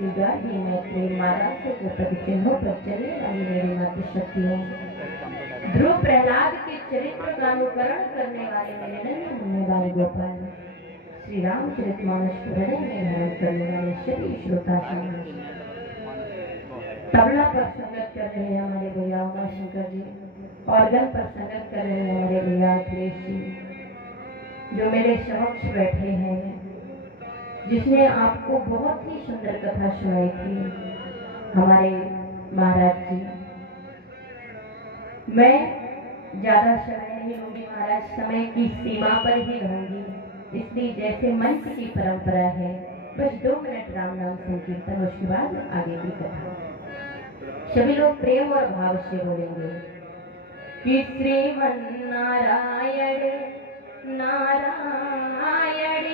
गाड़ी में प्रेम मारा से गोपद चिन्हों पर चले वाली मेरी मातृ शक्तियों, ध्रुव प्रहलाद के चरित्र का अनुकरण करने वाले मेरे नन्हे मुन्ने बाल गोपाल, श्री रामचरितमानस को हृदय में धारण करने वाले सभी श्रोता समाज, तबला पर संगत कर रहे हैं हमारे भैया उमा शंकर जी, ऑर्गन पर संगत कर रहे हैं हमारे भैया अखिलेश जी, जो मेरे समक्ष बैठे हैं, जिसने आपको बहुत ही सुंदर कथा सुनाई थी हमारे महाराज जी। मैं ज्यादा समय नहीं लूंगी महाराज, समय की सीमा पर ही रहूंगी, इसलिए जैसे मंच की परंपरा है बस 2 मिनट राम नाम संकीर्तन, उसके बाद आगे की कथा। सभी लोग प्रेम और भाव से बोलेंगे कि श्रीमन नारायण नारायण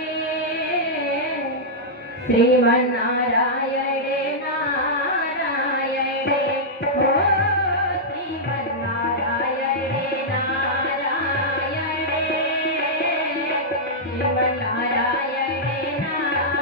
श्रीमन नारायण नारायण हो श्रीमन नारायण नारायण श्रीमन नारायण नारायण।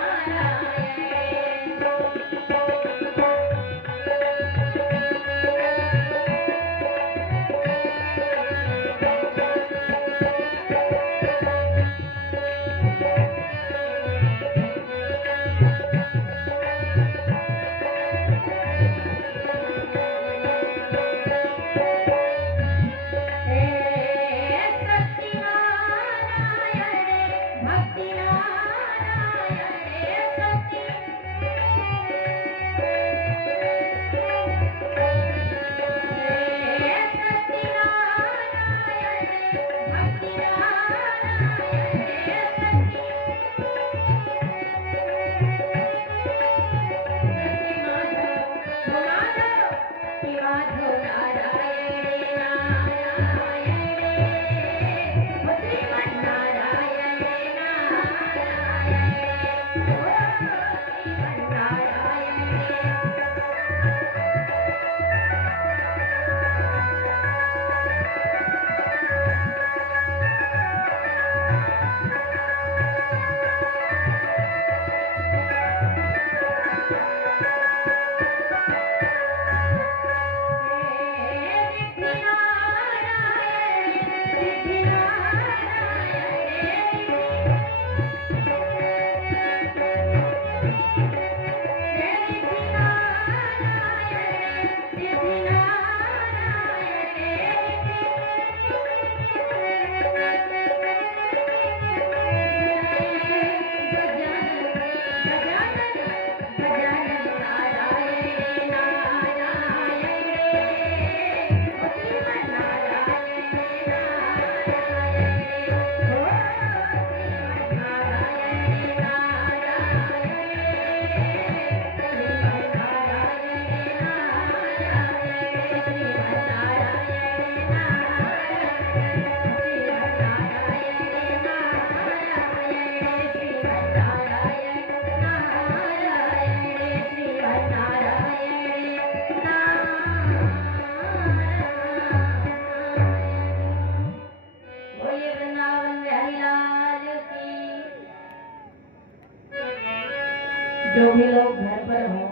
जो भी लोग घर पर हो,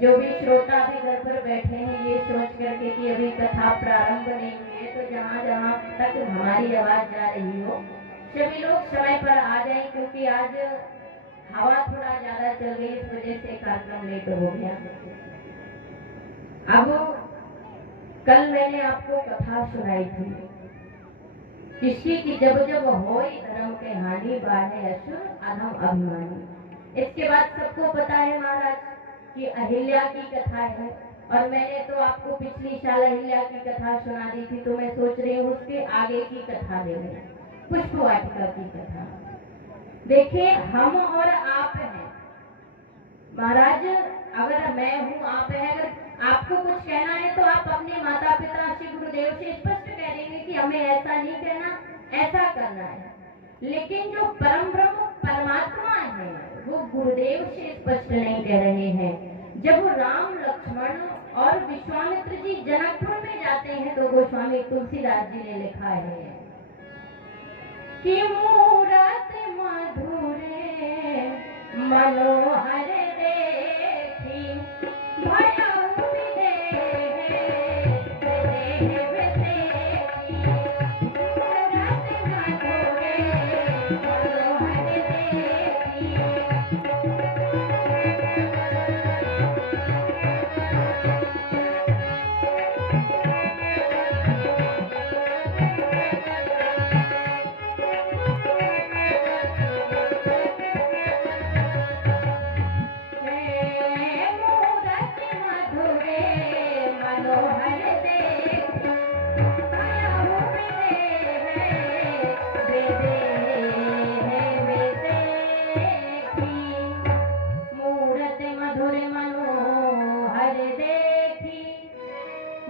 जो भी श्रोता भी घर पर बैठे हैं, ये सोच करके कि अभी कथा प्रारंभ नहीं हुई है, तो जहाँ जहाँ तक हमारी आवाज जा रही हो सभी लोग समय पर आ जाएं, क्योंकि आज हवा थोड़ा ज्यादा चल गई, इस वजह से कार्यक्रम लेट हो गया। अब कल मैंने आपको कथा सुनाई थी किसकी कि जब जब होई धर्म के हानि बाढ़े असुर अधम अभिमानी। इसके बाद सबको पता है महाराज कि अहिल्या की कथा है, और मैंने तो आपको पिछली साल अहिल्या की कथा सुना दी थी, तो मैं सोच रही हूँ उसके आगे की कथा देंगे, पुष्प वाटिका की कथा। देखिए हम और आप हैं महाराज, अगर मैं हूँ आप है, अगर आपको कुछ कहना है तो आप अपने माता पिता श्री गुरुदेव से स्पष्ट कह देंगे कि हमें ऐसा नहीं कहना, ऐसा करना है। लेकिन जो परम ब्रह्म परमात्मा है वो गुरुदेव से स्पष्ट नहीं कह रहे हैं। जब राम लक्ष्मण और विश्वामित्र जी जनकपुर में जाते हैं तो गोस्वामी तुलसीदास जी ने लिखा है कि मूरत मधुरे मनोहर दे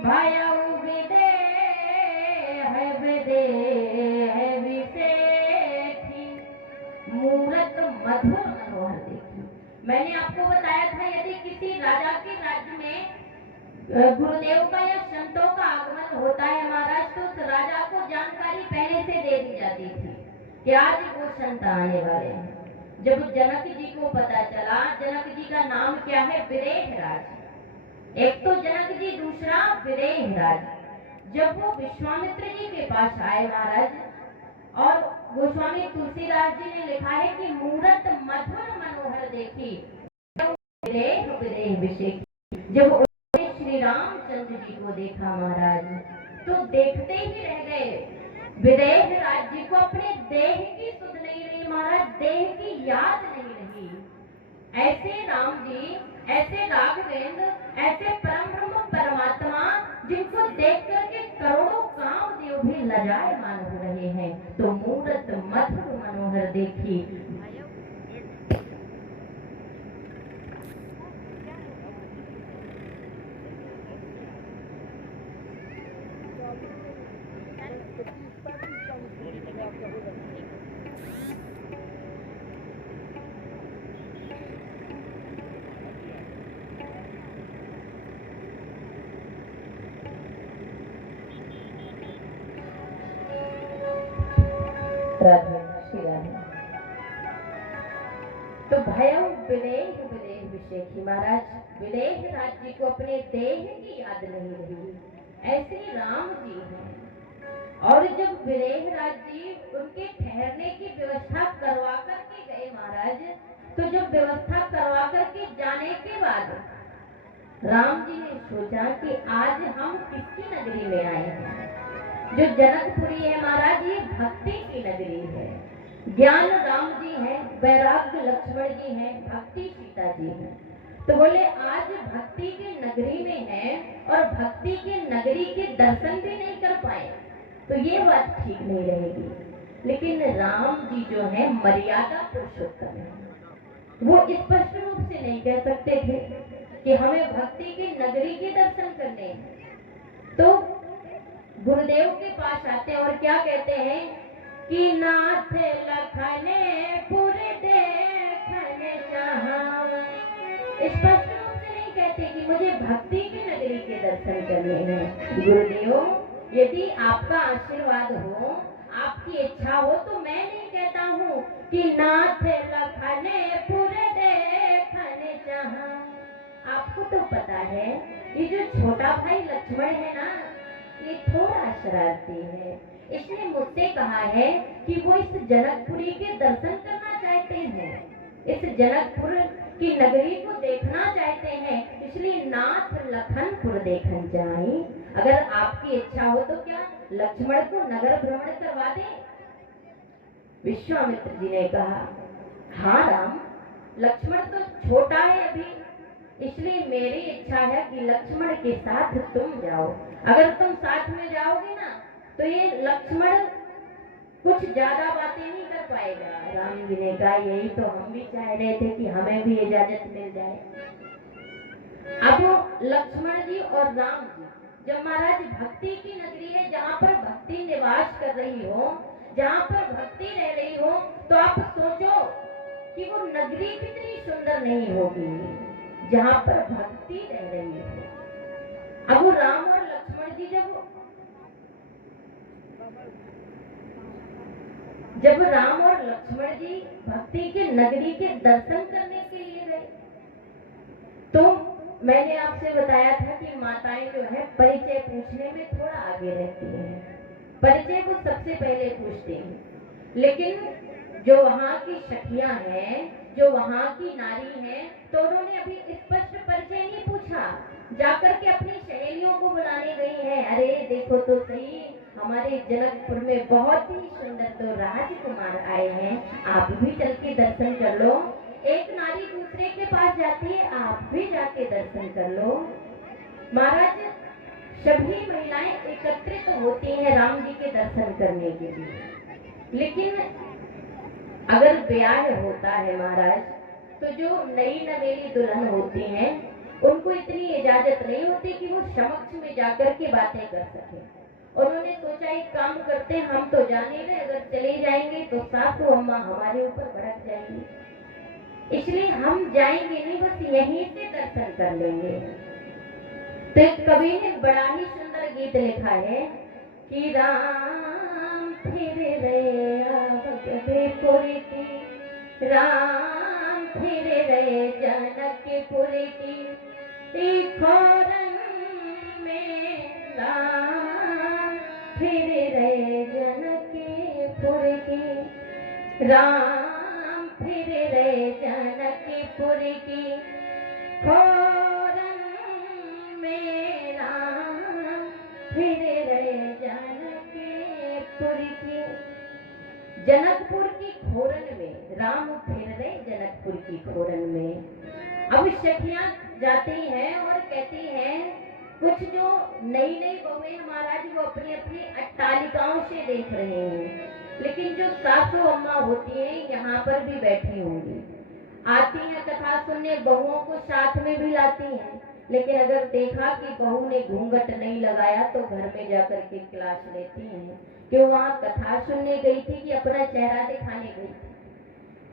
भयउ विदेह विसेठी मूरत मधुर मनोहर देखी। मैंने आपको बताया था यदि किसी राजा के राज्य में गुरुदेव का या संतों का आगमन होता है महाराज, तो उस राजा को जानकारी पहले से दे दी जाती थी कि आज वो संत आने वाले हैं। जब जनक जी को पता चला, जनक जी का नाम क्या है? विदेहराज। एक तो जनक जी, दूसरा विदेहराज। जब वो विश्वामित्र जी के पास आए महाराज, और गोस्वामी तुलसीदास जी ने लिखा है कि मूरत मधुर मनोहर देखी विदेह विदेह विषेखी। जब उन्होंने श्री रामचंद्र जी को देखा महाराज, तो देखते ही रह गए। विदेह राज्य को अपने देह की सुध नहीं रही महाराज, देह की याद नहीं रही। ऐसे राम जी, ऐसे राघवेंद्र, ऐसे परम ब्रह्म परमात्मा, जिनको देख करके करोड़ों कामदेव भी लजायमान हो रहे हैं, तो मूरत मधुर मनोहर देखी। तो भयउ विदेह विदेह विषेखी महाराज, विदेह राज्य को अपने देह की याद नहीं रही। ऐसे राम जी हैं। और जब विदेह राज्य उनके ठहरने की व्यवस्था करवा करके गए महाराज, तो जब व्यवस्था करवा करके जाने के बाद राम जी ने सोचा कि आज हम किसकी नगरी में आए हैं? जो जनकपुरी है महाराज, ये भक्ति की नगरी है। ज्ञान राम जी हैं, वैराग्य लक्ष्मण जी हैं, भक्ति सीता जी हैं। तो बोले आज भक्ति की नगरी में है और भक्ति की नगरी के दर्शन भी नहीं कर पाए, तो ये बात ठीक नहीं रहेगी। लेकिन राम जी जो है मर्यादा पुरुषोत्तम है, वो स्पष्ट रूप से नहीं कह सकते थे कि हमें भक्ति की नगरी के दर्शन करने हैं। तो गुरुदेव के पास आते हैं और क्या कहते हैं कि नाथ लखने पुरे देखने चाहा। स्पष्ट रूप से नहीं कहते कि मुझे भक्ति की नगरी के दर्शन करने हैं। गुरुदेव यदि आपका आशीर्वाद हो, आपकी इच्छा हो, तो मैं नहीं कहता हूँ कि नाथ लखने पुरे देखने चाहा। आपको तो पता है ये जो छोटा भाई लक्ष्मण है ना, ये थोड़ा शरारती है। इसने मुझसे कहा है कि वो इस जनकपुरी के दर्शन करना चाहते हैं, इस जनकपुर की नगरी को देखना चाहते हैं, इसलिए नाथ लखनपुर देखने जाए। अगर आपकी इच्छा हो तो क्या लक्ष्मण को नगर भ्रमण करवा दे? विश्वामित्र जी ने कहा, हाँ राम, लक्ष्मण तो छोटा है अभी, इसलिए मेरी इच्छा है कि लक्ष्मण के साथ तुम जाओ। अगर तुम साथ में जाओगे ना, तो ये लक्ष्मण कुछ ज्यादा बातें नहीं कर पाएगा। राम जी ने कहा, यही तो हम भी चाह रहे थे कि हमें भी इजाजत मिल जाए। अब लक्ष्मण जी और राम जी जब महाराज भक्ति की नगरी है, जहाँ पर भक्ति निवास कर रही हो, जहाँ पर भक्ति रह रही हो, तो आप सोचो कि वो नगरी कितनी सुंदर नहीं होगी जहाँ पर भक्ति रह रही हो। अब वो राम और लक्ष्मण जी जब राम और लक्ष्मण जी भक्ति के नगरी के दर्शन करने के लिए गए, तो मैंने आपसे बताया था कि माताएं जो है परिचय पूछने में थोड़ा आगे रहती हैं, परिचय को सबसे पहले पूछते हैं। लेकिन जो वहाँ की सखियां हैं, जो वहाँ की नारी हैं, तो उन्होंने अभी स्पष्ट परिचय नहीं पूछा, जाकर के अपनी सहेलियों को बुलाने गई हैं। अरे देखो तो सही, हमारे जनकपुर में बहुत ही सुंदर तो राजकुमार आए हैं, आप भी चल के दर्शन कर लो। एक नारी दूसरे के पास जाती है, आप भी जाके दर्शन कर लो। महाराज सभी महिलाएं एकत्रित होती हैं राम जी के दर्शन करने के लिए। लेकिन अगर ब्याह होता है महाराज, तो जो नई नवेली दुल्हन होती हैं, उनको इतनी इजाजत नहीं होती कि वो समक्ष में जाकर के बातें कर सके। उन्होंने सोचा एक काम करते हैं, हम तो जाने रहे, अगर चले जाएंगे तो सासू अम्मा हमारे ऊपर भड़क जाएंगे, इसलिए हम जाएंगे नहीं, बस यहीं से दर्शन कर लेंगे। तो एक कवि ने बड़ा ही सुंदर गीत लिखा है कि राम फिर रे आवतपुर की, राम फिर रे जनकपुर की, खोरन में राम फिर रे जनकपुर की, राम फिर रे जनकपुर की, खोरन में राम फिर रे जनकपुर की। जनकपुर की खोरन में राम फिर रहे जनकपुर की खोरन में। अब सखियां जाती हैं और कहती हैं, कुछ जो नई नई बहुएं महाराज वो अपनी अपनी अट्टालिकाओं से देख रहे हैं, लेकिन जो सासू अम्मा होती हैं यहाँ पर भी बैठी होंगी, आती हैं कथा सुनने, बहुओं को साथ में भी लाती हैं, लेकिन अगर देखा कि बहू ने घूंघट नहीं लगाया तो घर में जाकर के क्लास लेती हैं कि वहाँ कथा सुनने गई थी कि अपना चेहरा दिखाने गई थी।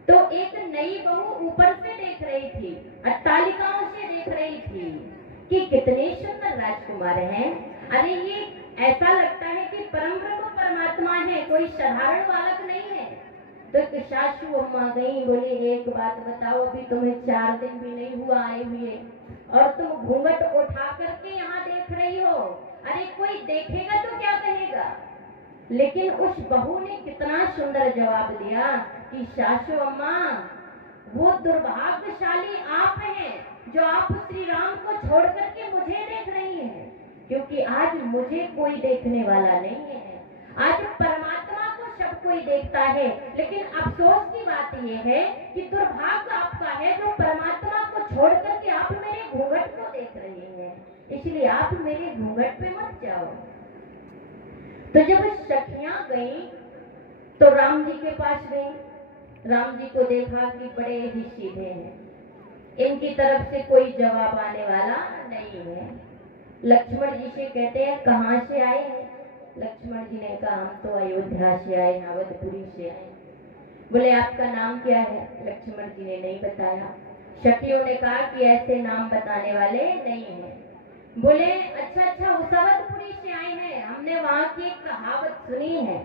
तो एक नई बहू ऊपर से देख रही थी, अट्टालिकाओं से देख रही थी कि कितने सुंदर राजकुमार हैं। अरे ये ऐसा लगता है कि परम ब्रह्म परमात्मा है, कोई साधारण बालक नहीं है। तो सासू अम्मा गई, बोले एक बात बताओ, अभी तुम्हें 4 दिन भी नहीं हुआ आए हुए और तुम घूंघट उठा करके यहाँ देख रही हो, अरे कोई देखेगा तो क्या कहेगा। लेकिन उस बहू ने कितना सुंदर जवाब दिया कि सासू अम्मा, वो दुर्भाग्यशाली आप हैं जो आप श्री राम को छोड़ करके मुझे देख रही हैं, क्योंकि आज मुझे कोई देखने वाला नहीं है। आज परमात्मा को सब कोई देखता है, लेकिन अफसोस की बात यह है कि दुर्भाग्य आपका है जो परमात्मा को छोड़ करके आप मेरे घूंघट को देख रही हैं, इसलिए आप मेरे घूंघट पे मत जाओ। तो जब सखियां गई तो राम जी के पास गई, राम जी को देखा कि बड़े ही सीधे हैं, इनकी तरफ से कोई जवाब आने वाला नहीं है। लक्ष्मण जी से कहते हैं कहाँ से आए हैं? लक्ष्मण जी ने कहा हम तो अयोध्या से आए, अवधपुरी से आए। बोले आपका नाम क्या है? लक्ष्मण जी ने नहीं बताया। सखियों ने कहा कि ऐसे नाम बताने वाले नहीं है। बोले अच्छा उस अवधपुरी से आए हैं, हमने वहाँ की एक कहावत सुनी है।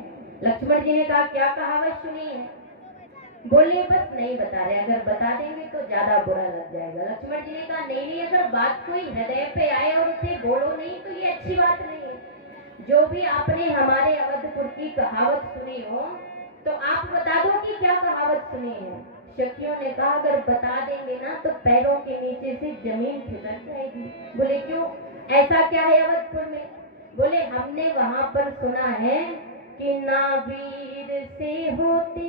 लक्ष्मण जी ने कहा क्या कहावत सुनी है? बोले बस नहीं बता रहे, अगर बता देंगे तो ज्यादा बुरा लग जाएगा। लक्ष्मण जी ने कहा नहीं, अगर बात कोई हृदय पे आए और उसे बोलो नहीं तो ये अच्छी बात नहीं है। जो भी आपने हमारे अवधपुर की कहावत सुनी हो तो आप बता दो कि क्या कहावत सुनी है। सखियों ने कहा अगर बता देंगे ना तो पैरों के नीचे से जमीन खिसक जाएगी। बोले क्यों, ऐसा क्या है अवधपुर में? बोले हमने वहां पर सुना है कि ना वीर से होते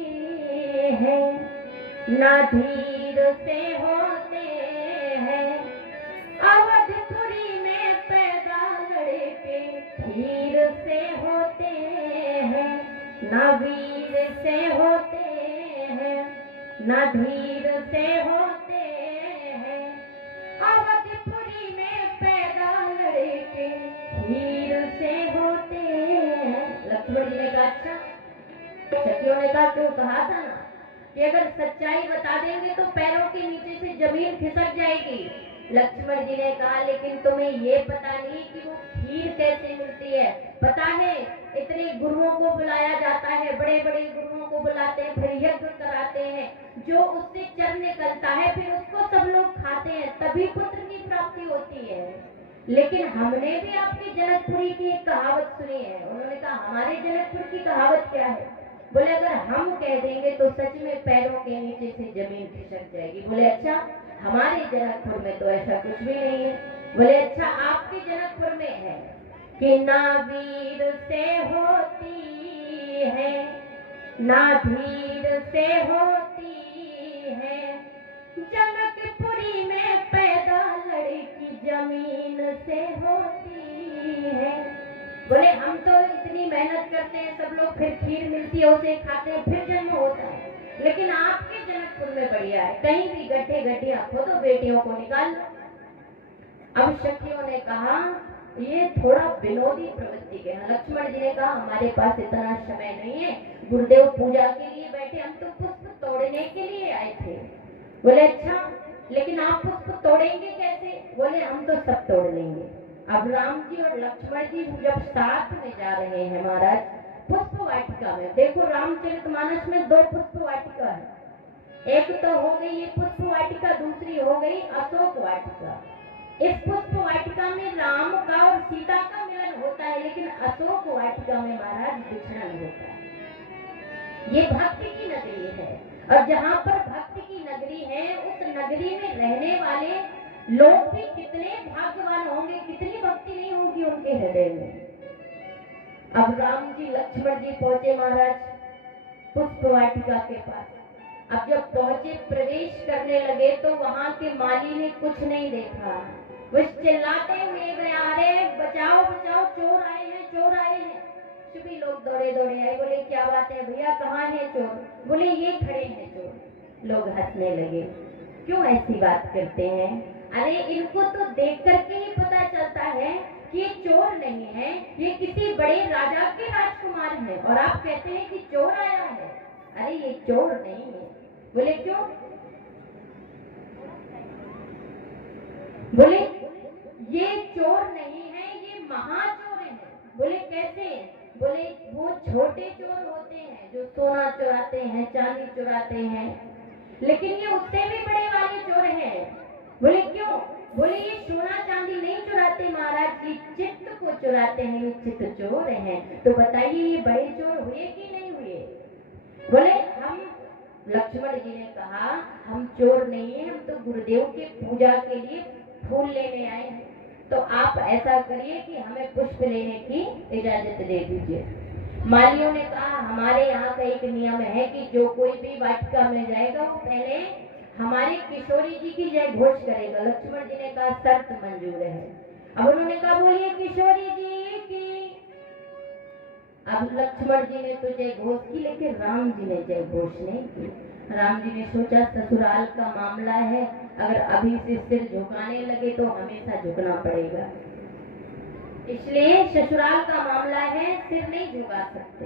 हैं ना धीर से होते हैं, अवधपुरी में पैदा लड़के धीर से होते हैं, ना वीर से होते हैं ना धीर से होते हैं, अवधपुरी में पैदा लड़के धीर से होते हैं। लक्ष्मण जी ने कहा अच्छा। सखियों ने कहा क्यों, कहा था ना कि अगर सच्चाई बता देंगे तो पैरों के नीचे से जमीन खिसक जाएगी। लक्ष्मण जी ने कहा लेकिन तुम्हें ये पता नहीं कि वो खीर कैसे मिलती है। पता है इतने गुरुओं को बुलाया जाता है, बड़े बड़े गुरुओं को बुलाते हैं, फिर यज्ञ कराते हैं, जो उससे चर निकलता है फिर उसको सब लोग खाते हैं, तभी पुत्र की प्राप्ति होती है। लेकिन हमने भी आपकी जनकपुरी की एक कहावत सुनी है। उन्होंने कहा हमारे जनकपुर की कहावत क्या है? बोले अगर हम कह देंगे तो सच में पैरों के नीचे से जमीन खिसक जाएगी। बोले अच्छा, हमारे जनकपुर में तो ऐसा कुछ भी नहीं है। बोले अच्छा, आपके जनकपुर में है कि ना वीर से होती है ना धीर से होती है, जनकपुरी में पैदा लड़की जमीन से होती है। बोले हम तो इतनी मेहनत करते हैं, सब लोग फिर खीर मिलती है उसे खाते हैं, फिर जन्म होता है, लेकिन आपके जनकपुर में बढ़िया है, कहीं भी गड्ढे गड्ढियां खोदो बेटियों को निकाल लो। अब सखियों ने कहा ये थोड़ा विनोदी प्रवृत्ति के हैं। लक्ष्मण जी ने कहा हमारे पास इतना समय नहीं है, गुरुदेव पूजा के लिए बैठे, हम तो पुष्प तोड़ने के लिए आए थे। बोले अच्छा, लेकिन आप पुष्प तोड़ेंगे कैसे? बोले हम तो सब तोड़ लेंगे। अब राम जी और लक्ष्मण जी जब साथ में जा रहे हैं महाराज पुष्प वाटिका में, देखो रामचरितमानस में 2 पुष्प वाटिका है, एक तो हो गई ये पुष्प वाटिका, दूसरी हो गई अशोक वाटिका। इस पुष्प वाटिका में राम का और सीता का मिलन होता है, लेकिन अशोक वाटिका में महाराज विछड़न होता है। ये भक्ति की नगरी है, और जहाँ पर भक्ति की नगरी है उस नगरी में रहने वाले लोग भी कितने भाग्यवान होंगे, कितनी भक्ति नहीं होगी उनके हृदय में। अब राम जी लक्ष्मण जी पहुंचे महाराज पुष्प वाटिका के पास। अब जब पहुंचे, प्रवेश करने लगे तो वहां के माली ने कुछ नहीं देखा, वो चिल्लाते हुए गए, अरे बचाओ बचाओ, चोर आए हैं, चोर आए हैं। सभी लोग दौड़े दौड़े आए, बोले क्या बात है भैया, कहाँ है चोर? बोले ये खड़े हैं चोर। लोग हंसने लगे, क्यों ऐसी बात करते हैं? अरे इनको तो देख करके ही पता चलता है कि ये चोर नहीं है, ये किसी बड़े राजा के राजकुमार हैं, और आप कहते हैं कि चोर आया है। अरे ये चोर नहीं है। बोले क्यों? बोले ये चोर नहीं है, ये महाचोर है। बोले कैसे? बोले वो छोटे चोर होते हैं जो सोना चुराते हैं, चांदी चुराते हैं, लेकिन ये उससे भी बड़े वाले चोर हैं। बोले क्यों? बोले ये सोना चांदी नहीं चुराते महाराज, ये चित्त को चुराते हैं, ये चित्त चोर हैं। तो बताइए ये बड़े चोर हुए कि नहीं हुए? बोले हम, लक्ष्मण जी ने कहा हम चोर नहीं है, हम तो गुरुदेव के पूजा के लिए फूल लेने आए हैं, तो आप ऐसा करिए कि हमें पुष्प लेने की इजाजत दे दीजिए। मालियों ने कहा हमारे यहाँ का एक नियम है कि जो कोई भी वाटिका में जाएगा वो पहले हमारे किशोरी जी की जय घोष करेगा। लक्ष्मण जी ने कहा शर्त मंजूर है। अब उन्होंने कहा बोलिए किशोरी जी की। अब लक्ष्मण जी ने तो जय घोष की, लेकिन राम जी ने जय घोष नहीं की। राम जी ने सोचा ससुराल का मामला है, अगर अभी से सिर झुकाने लगे तो हमेशा झुकना पड़ेगा, इसलिए ससुराल का मामला है, सिर नहीं झुका सकते।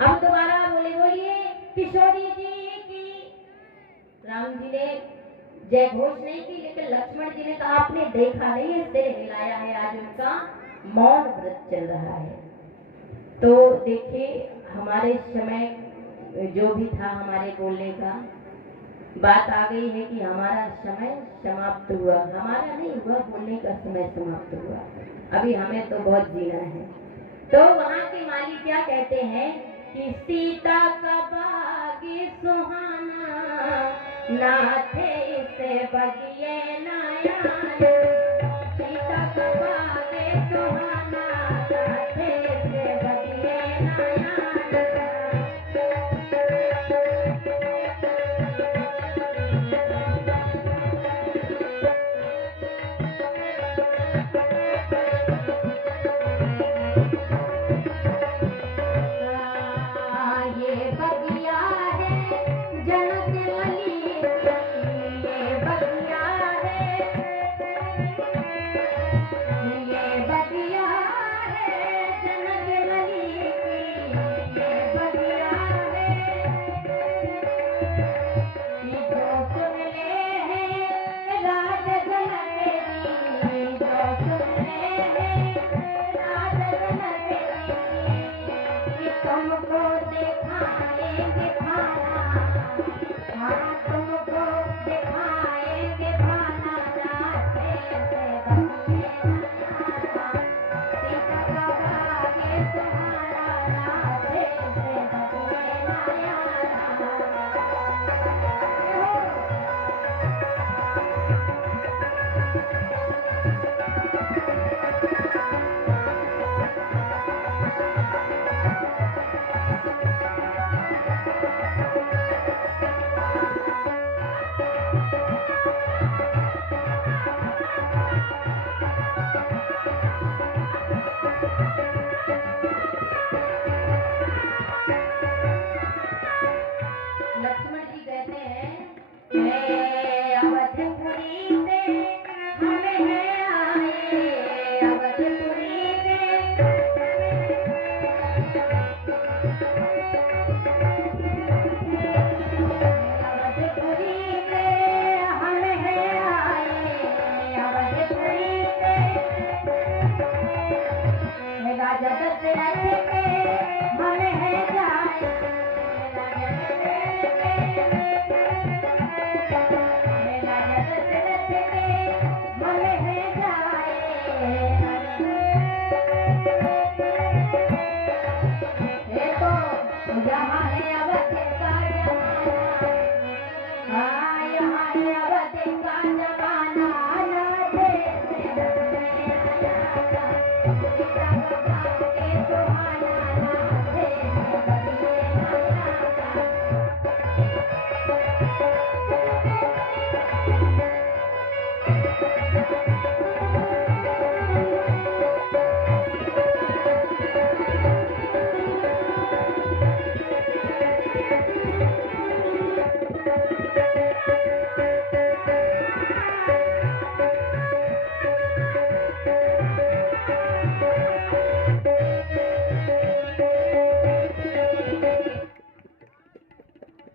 अब दोबारा बोले बोलिए किशोरी जी की। राम जी ने जय घोष नहीं की, लेकिन लक्ष्मण जी ने कहा आपने देखा नहीं है, सिर हिलाया है, आज उनका मौन व्रत चल रहा है। तो देखिए हमारे समय जो भी था हमारे बोलने का, बात आ गई है कि हमारा समय समाप्त हुआ, हमारा नहीं हुआ, बोलने का समय समाप्त हुआ, अभी हमें तो बहुत जीना है। तो वहाँ के माली क्या कहते हैं कि सीता का बागी सुहाना, नाथे से बगिए नया, सीता का बागी सुहाना, नाथे से बगिए नया। तुमको दिखाएंगे भाना